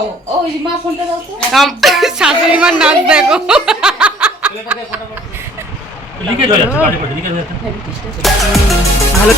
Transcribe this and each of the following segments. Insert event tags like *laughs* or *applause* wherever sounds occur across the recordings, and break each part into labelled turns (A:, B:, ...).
A: দাও। ও মা ফোনটা দাও তো।
B: শাশুড়ি মার নাচ দেখো।
C: লিখে যাচ্ছে হয়ে যাচ্ছে
B: ভালো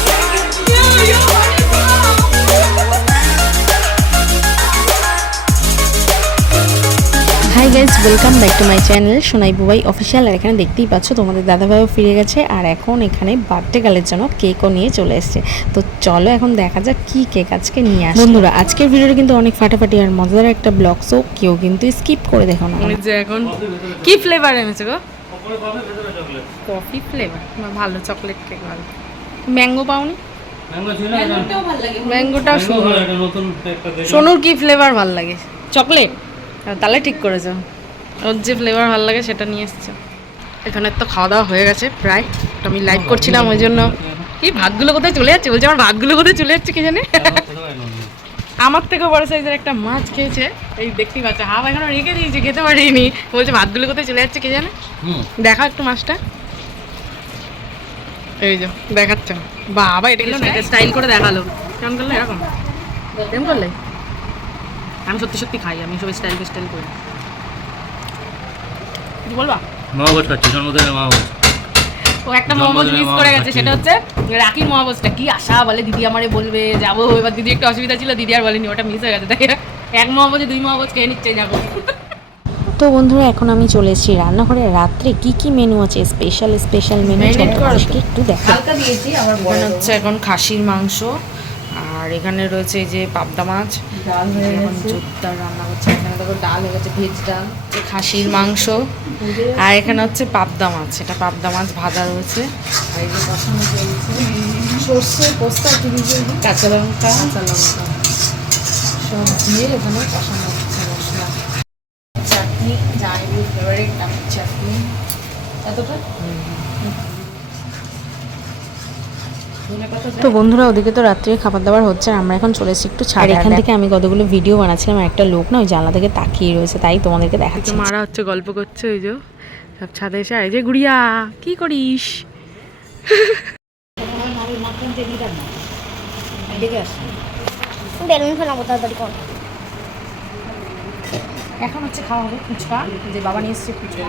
B: hi guys welcome back to my channel Sonai Bubai official আর এখানে দেখতেই পাচ্ছ তোমাদের দাদাভাইও ফিরে গেছে। আর এখন এখানে বার্থডে গালের জন্য কেকও নিয়ে চলে এসছে। তো চলো এখন দেখা যাক কি কেক আজকে নিয়ে আসে। বন্ধুরা আজকের ভিডিওটা কিন্তু অনেক ফাটাফাটি আর মজাদার একটা ব্লগ সো কেউ কিন্তু স্কিপ করে দেখো না। যে এখন কি ফ্লেভার এনেছে গো? কফি ফ্লেভার ভালো চকলেট কেক ভালো। ম্যাঙ্গো পাওনি
C: ম্যাঙ্গো ছিল এটা
A: ম্যাঙ্গোটাও ভালো লাগে।
B: ম্যাঙ্গোটাও সুন্দর।
C: ভালো, এটা নতুন একটা দেখলাম।
B: সোনুর কি ফ্লেভার ভালো লাগে? চকলেট তাহলে ঠিক করেছ। ওর যে ফ্লেভার ভালো লাগে সেটা নিয়ে এসছো। এখানে তো খাওয়া দাওয়া হয়ে গেছে প্রায়। তো আমি লাইভ করছিলাম ওই জন্য। কি ভাতগুলো কোথায় চলে যাচ্ছে? বলছে আমার ভাতগুলো কোথায় চলে যাচ্ছে কে জানে? আমার থেকেও বড় সাইজের একটা মাছ খেয়েছে। এই দেখতেই পাচ্ছে হাফ এখনও রেখে দিয়েছে খেতে পারিনি। বলছে ভাতগুলো কোথায় চলে যাচ্ছে কে জানে? দেখা একটু মাছটা। এই যে দেখাচ্ছে। বাবা এটা স্টাইল করে দেখাল। কেমন করল? এরকম কেমন করলে? আমি সত্যি সত্যি খাই আমি সব স্টাইল স্টাইল করি। কিছু বলবা?
C: মহাভোজ খাচ্ছি জন্মদিনের মহাভোজ।
B: ও একটা মহাবোজ মিস করে গেছে সেটা হচ্ছে রাখির মহাবোজটা কি আশা বলে দিদি আমারে বলবে যাব এবার দিদি একটু অসুবিধা ছিল দিদি আর বলেনি ওটা মিস হয়ে গেছে। তাই এক মহাবোজে দুই মহাবোজ খেয়ে নিচ্ছে যাব তো বন্ধুরা এখন আমি চলে এসেছি রান্নাঘরে। রাত্রে কি কি মেনু আছে? Special special menu? একটু দেখো
A: হালকা দিয়েছি বড়
B: হচ্ছে এখন খাসির মাংস আর এখানে রয়েছে এই যে পাবদা মাছ।
A: ডাল
B: এখন জোরদার রান্না করছে এখানে দেখো ডাল হয়ে গেছে ভেজ ডাল খাসির মাংস। আর এখানে হচ্ছে পাবদা মাছ এটা পাবদা মাছ ভাজা রয়েছে। আর এই যে কষানো চলছে। সর্ষে পোস্তা কাঁচা লঙ্কা। কাঁচা লঙ্কা। সব দিয়ে এখানে কষানো হচ্ছে মশলা। চাটনি জাইবু ফেভারিট চাটনি। এতটা? তো বন্ধুরা ওদিকে তো রাত্রে খাবার দাবার হচ্ছে আর আমরা এখন চলে এসেছি একটু ছাড় এখান থেকে আমি কতগুলো ভিডিও বানাচ্ছিলাম একটা লোক না ওই জানলা থেকে তাকিয়ে রয়েছে তাই তোমাদেরকে দেখাচ্ছি। মারা হচ্ছে গল্প করছে ওই যে সব ছাদে এসে এই যে গুড়িয়া কি করিস?
D: বেলুন ফেলাবো তাড়াতাড়ি কর।
B: এখন হচ্ছে খাওয়া হবে ফুচকা যে বাবা নিয়ে এসছে ফুচকা।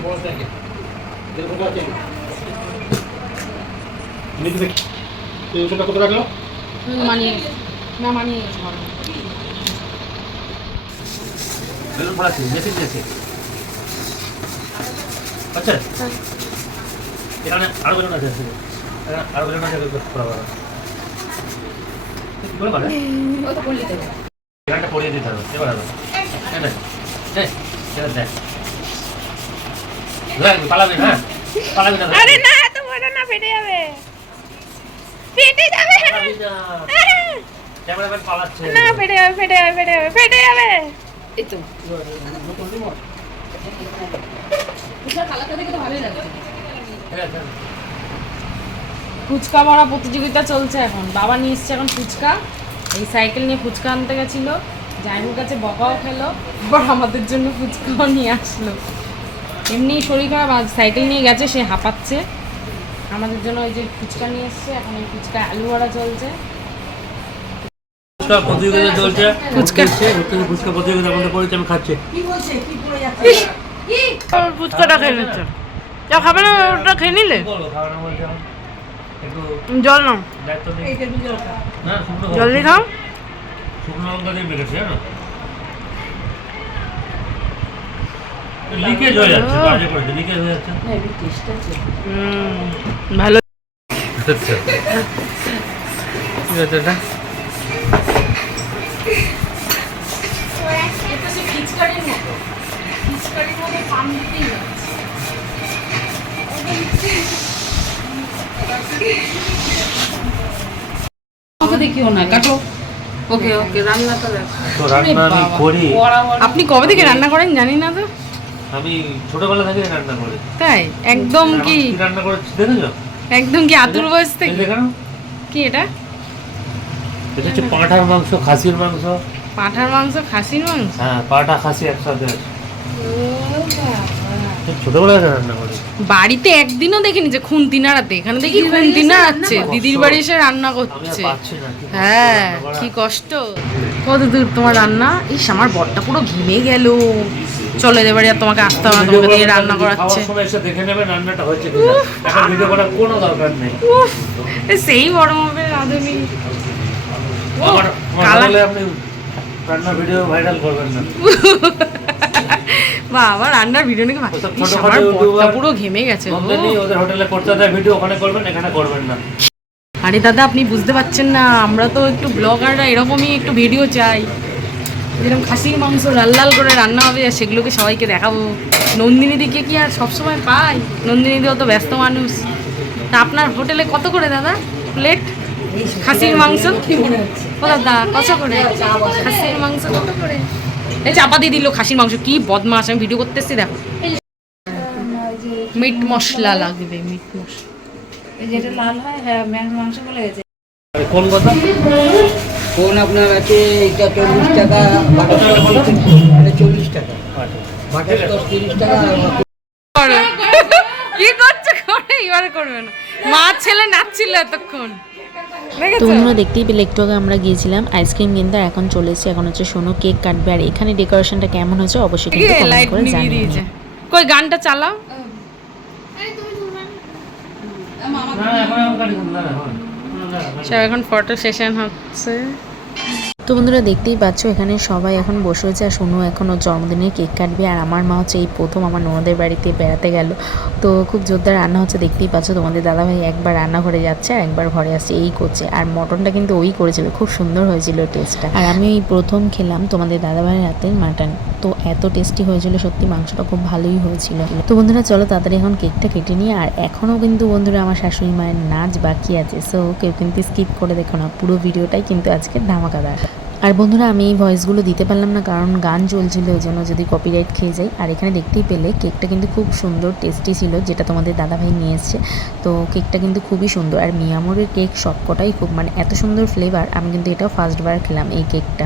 C: এই ওষুধটা কত রাখল?
B: মানিয়ে না মানিয়ে
C: বেলুন ফোড়াচ্ছি মেশিন দিয়েছে। আচ্ছা। এখানে আরও বেলুন আছে আরও বেলুন আছে বলে পারে
A: তো তো
C: এখানটা পরিয়ে দিতে হবে এবার হবে। দেখ, পালাবি হ্যাঁ? পালাবি না।
D: আরে না এত বড় না ফেটে যাবে। ফেটে যাবে।
C: না ক্যামেরাম্যান পালাচ্ছে।
D: না ফেটে যাবে ফেটে যাবে ফেটে যাবে ফেটে যাবে।
A: এই তো।
B: ফুচকা মারা প্রতিযোগিতা চলছে এখন। বাবা নিয়ে এসছে এখন ফুচকা। এই সাইকেল নিয়ে ফুচকা আনতে গেছিল। জাইমুর কাছে বকাও খেলো। আবার আমাদের জন্য ফুচকাও নিয়ে আসলো। এমনি শরীর খারাপ সাইকেল নিয়ে গেছে সে হাঁপাচ্ছে। আমাদের জন্য ওই যে ফুচকা নিয়ে এসছে এখন এই ফুচকা আলু বড়া চলছে
C: ফুচকা প্রতিযোগিতা চলছে।
B: ফুচকা।
C: ফুচকা হচ্ছে ফুচকা প্রতিযোগিতা আমাদের করেছে আমি খাচ্ছি।
B: ফুচকাটা খেয়ে নিচ্ছে। যা খাবে না ওটা খেয়ে নিলে? জল নাও। জলদি খাও।
C: শুকনো লঙ্কা দিয়ে বেড়েছে জানো? লিকেজ হয়ে যাচ্ছে বাজে করেছে লিকেজ হয়ে যাচ্ছে।
A: না এর টেস্ট আছে।
B: হুম, ভালো।
C: আচ্ছা। এটা?
A: ওকে দেখিও না কাটো। ওকে
C: তো রান্না করি।
B: আপনি কবে থেকে রান্না করেন জানি না তো।
C: আমি ছোটবেলা থেকে রান্না করি।
B: তাই? একদম কি
C: রান্না করেছি দেখেছ?
B: একদম কি আতুর বয়স থেকে? কি এটা?
C: এটা হচ্ছে পাঁঠার মাংস খাসির মাংস।
B: পাঁঠার মাংস খাসির মাংস?
C: হ্যাঁ পাঁঠা খাসি একসাথে রান্না করি।
B: বাড়িতে একদিনও দেখিনি যে খুন্তি নাড়াতে। এখানে দেখি খুন্তি নাড়াচ্ছে দিদির বাড়ি এসে রান্না করছে। হ্যাঁ কি কষ্ট। কত দূর তোমার রান্না? ইস আমার বরটা পুরো ঘেমে গেল। চলো এবারে আর তোমাকে আসতে হবে তোমাকে দিয়ে রান্না করাচ্ছে।
C: সময় এসে দেখে নেবেন রান্নাটা হচ্ছে কিনা। এখন ভিডিও করার কোনো দরকার নেই।
B: সেই বড় রাঁধুনি
C: বলে আপনি রান্নার ভিডিও ভাইরাল করবেন না। *laughs*
B: বা আবার রান্নার ভিডিও নাকি পুরো ঘেমে গেছে
C: ওদের হোটেলে করতে ভিডিও ওখানে করবেন এখানে করবেন না।
B: আরে দাদা আপনি বুঝতে পারছেন না আমরা তো একটু ব্লগাররা এরকমই একটু ভিডিও চাই। যেরকম খাসির মাংস লাল লাল করে রান্না হবে আর সেগুলোকে সবাইকে দেখাবো। নন্দিনী দিকে কি আর সবসময় পাই? নন্দিনী দিও তো ব্যস্ত মানুষ। তা আপনার হোটেলে কত করে দাদা? প্লেট? খাসির মাংস? ও দাদা কত করে? খাসির মাংস কত করে? এই চাপা দিয়ে দিল খাসির মাংস কি বদমাস আমি ভিডিও করতে এসছি দেখো। মিট মশলা লাগবে মিট মশলা
A: এই যেটা লাল হয় হ্যাঁ মাংস বলে গেছে।
C: কোন কথা?
E: ফোন আপনার আছে এটা চল্লিশ টাকা বাটার এটা চল্লিশ টাকা। বাটার টস তিরিশ টাকা আর
B: কি করছে করে? এবারে করবে না। মা ছেলে নাচছিল এতক্ষণ।
F: তো দেখতেই পেলে একটু আগে আমরা গিয়েছিলাম আইসক্রিম কিনতে আর এখন চলে এসেছি এখন হচ্ছে সোনু কেক কাটবে। আর এখানে ডেকোরেশনটা কেমন হয়েছে অবশ্যই কিন্তু কমেন্ট করে জানিয়ে
B: কই গানটা চালাও?
C: না এখন না, না, না।
B: সব এখন ফটো সেশন হচ্ছে।
F: তো বন্ধুরা দেখতেই পাচ্ছ, এখানে সবাই এখন বসে হয়েছে আর সোনু এখন ওর জন্মদিনের কেক কাটবে আর আমার মা হচ্ছে এই প্রথম আমার ননদের বাড়িতে বেড়াতে গেল। তো খুব জোরদার রান্না হচ্ছে, দেখতেই পাচ্ছ তোমাদের দাদাভাই একবার রান্নাঘরে যাচ্ছে আর একবার ঘরে আসছে, এই করছে। আর মটনটা কিন্তু ওই করেছিল, খুব সুন্দর হয়েছিল টেস্টটা আর আমি এই প্রথম খেলাম তোমাদের দাদাভাইয়ের হাতের মাটন। তো এত টেস্টি হয়েছিল, সত্যি মাংসটা খুব ভালোই হয়েছিল। তো বন্ধুরা, চলো তাড়াতাড়ি এখন কেকটা কেটে নিয়ে, আর এখনও কিন্তু বন্ধুরা আমার শাশুড়ি মায়ের নাচ বাকি আছে সো কেউ কিন্তু স্কিপ করে দেখো না, পুরো ভিডিওটাই কিন্তু আজকে ধামাকাদার। আর বন্ধুরা, আমি এই ভয়েসগুলো দিতে পারলাম না, কারণ গান চলছিল ওই জন্য যদি কপিরাইট খেয়ে যাই, আর এখানে দেখতেই পেলে কেকটা কিন্তু খুব সুন্দর টেস্টি ছিল, যেটা তোমাদের দাদাভাই নিয়ে এসছে। তো কেকটা কিন্তু খুবই সুন্দর, আর মিয়ামোরের কেক সবকটাই খুব মানে এত সুন্দর ফ্লেভার আমি কিন্তু এটাও ফার্স্টবার খেলাম এই কেকটা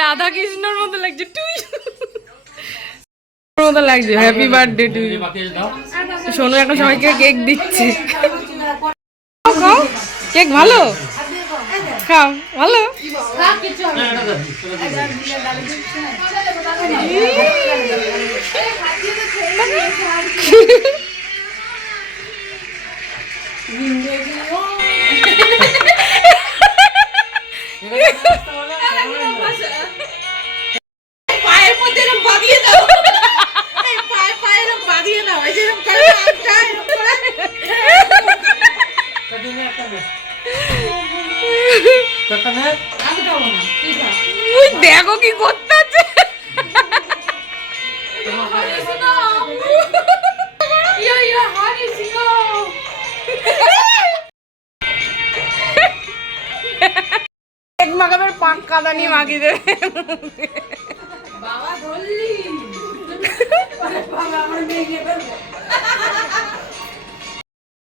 B: রাধা কৃষ্ণর মতো লাগছে টুই। মতো লাগছে। হ্যাপি বার্থডে টু সোনু এখন সবাইকে কেক দিচ্ছে। খাও, খাও। কেক ভালো? খাও ভালো?
C: না, *laughs* *laughs*
B: কি করতে আছে
A: ইয়া ইয়া হানি সিগো
B: কেক মাখাবের পাক কাদা নিয়ে মাখিয়ে দেবে
A: বাবা ধরলি। বাবা আমার মেয়ে গিয়ে ফেলব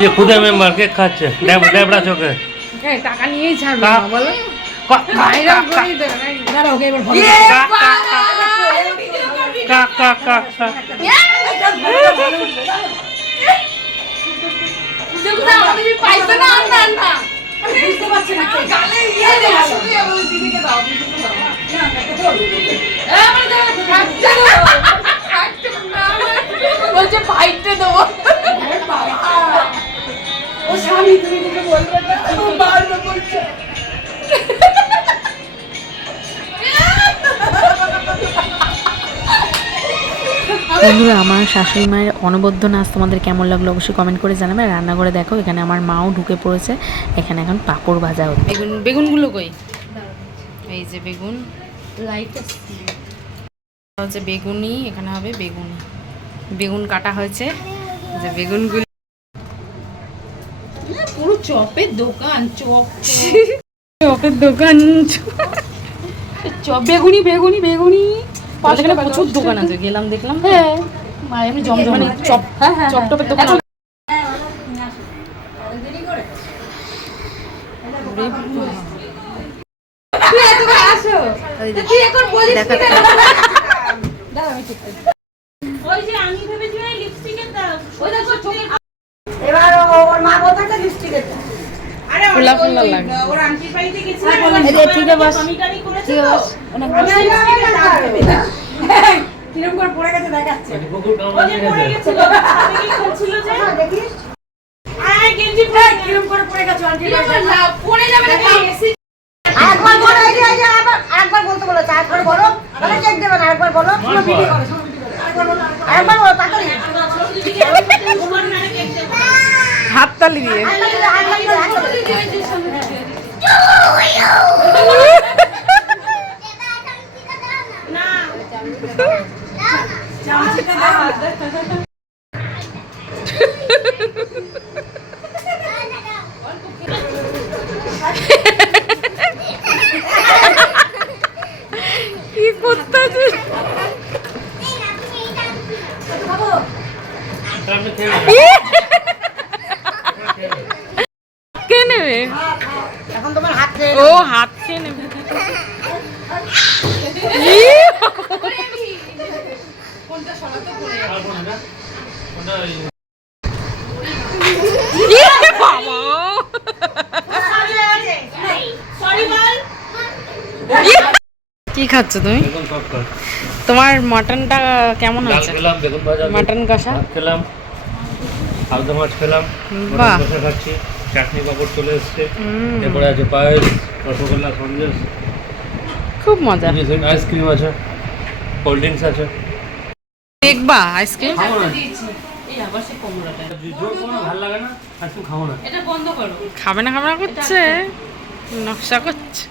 C: যে খুদে মেম্বার কেক খাচ্ছে ড্যাব- চোখে।
B: হ্যাঁ টাকা নিয়েই ছাড়বে বলো। *laughs* বলছে ফাইটে দেবো।
F: বন্ধুরা আমার শাশুড়ি মায়ের অনবদ্য নাচ তোমাদের কেমন লাগল অবশ্যই কমেন্ট করে জানাবে। আর রান্নাঘরে দেখো এখানে আমার মাও ঢুকে পড়েছে। এখানে এখন পাঁপড় ভাজা হচ্ছে।
B: বেগুন বেগুনগুলো কই? এই যে বেগুন।
A: লাইট
B: হচ্ছে বেগুনি এখানে হবে বেগুনি। বেগুন কাটা হয়েছে। এই যে বেগুনগুলো
A: পুরো চপের দোকান চপ
B: চপের দোকান। চপ বেগুনি বেগুনি বেগুনি। এখানে প্রচুর দোকান আছে গেলাম দেখলাম হ্যাঁ। এমনি জমজম মানে চপ চপ টপের দোকান। আছে।
A: তুই এখন বলিস
B: দেখা
A: ওই যে আমি ভেবেছিলাম লিপস্টিকের দাম ওই দেখো চোখের
G: এবার ওর মা বলতে লিপস্টিকের
A: আরে। ওর আন্টির বাড়িতে গেছিলাম
B: ঠিক আছে বাস।
A: আমি টামি করেছে
B: ঠিক
A: তো
B: আছে অনেক
A: ওই যে লিপস্টিকের দাম দেবে।
G: কিরম করে পড়ে গেছে দেখাচ্ছে।
C: কুকুর
A: ও
C: কামড়
A: যে
C: দিয়ে
A: পড়ে
C: গেছে
A: গেছিল আমি কি খুলছিল যে?
G: দেখিস।
A: আয় গেঞ্জি পরে।
G: কিরম করে পড়ে গেছে
A: পড়ে যাবে
G: একবার বলো বলতে বলো আরেকবার বলো। তাহলে চেক দেবে না আরেকবার বলো। বলো। তাড়াতাড়ি
B: হাততালি দিয়ে। কি করতেছে। কে নেবে?
G: এখন তোমার হাত
B: ও হাত খেয়ে নেবে
C: তারপর না ওটা ওই
B: ইয়ে বাবা
A: সরি বল
B: ইয়ে! কি খাচ্ছ তুমি। তোমার মটনটা কেমন আছে মাটন কষা?
C: খেলাম আলদা মাছ খেলাম কষা খাচ্ছি চাটনি পাপড় চলে এসছে। এরপরে আছে পায়েস রসগোল্লা সন্দেশ
B: খুব মজা।
C: আইসক্রিম আছে কোল্ড ড্রিঙ্কস আছে।
B: দেখবা আইসক্রিম?
C: খাব না। খাব না।
A: এটা বন্ধ করো।
B: খাবে না খাবে না করছে। নকশা করছে।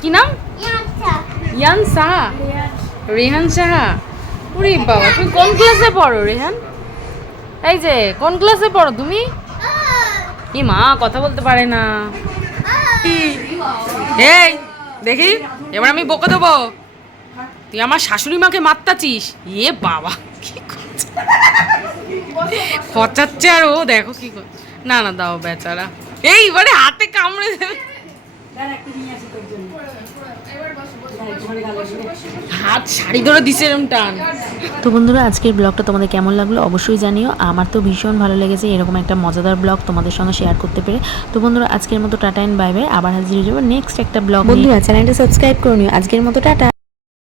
B: কি নাম? ইয়ান সাহা? রেহান সাহা? উরে বাবা তুমি কোন ক্লাসে পড়ো রেহান? এই যে কোন ক্লাসে পড়ো তুমি? ই মা কথা বলতে পারে না। এই দেখি এবার আমি বকে দেবো। তুই আমার শাশুড়ি মাকে মারতাছিস এ বাবা কি করছে? খচাচ্ছে আর ও দেখো কি না না দাও বেচারা। এই এবারে হাতে কামড়ে দেবে। হাত শাড়ি ধরে দিছে এরম টান।
F: তো বন্ধুরা আজকের ব্লগটা তোমাদের কেমন লাগল অবশ্যই জানিও। আমার তো ভীষণ ভালো লেগেছে এরকম একটা মজাদার ব্লগ তোমাদের সঙ্গে শেয়ার করতে পেরে। তো বন্ধুরা আজকের মতো টাটা এন্ড বাই বাই আবার হাজির হয়ে যাব নেক্সট একটা ব্লগ বন্ধুরা চ্যানেলটা সাবস্ক্রাইব করে নিও। আজকের মতো টাটা।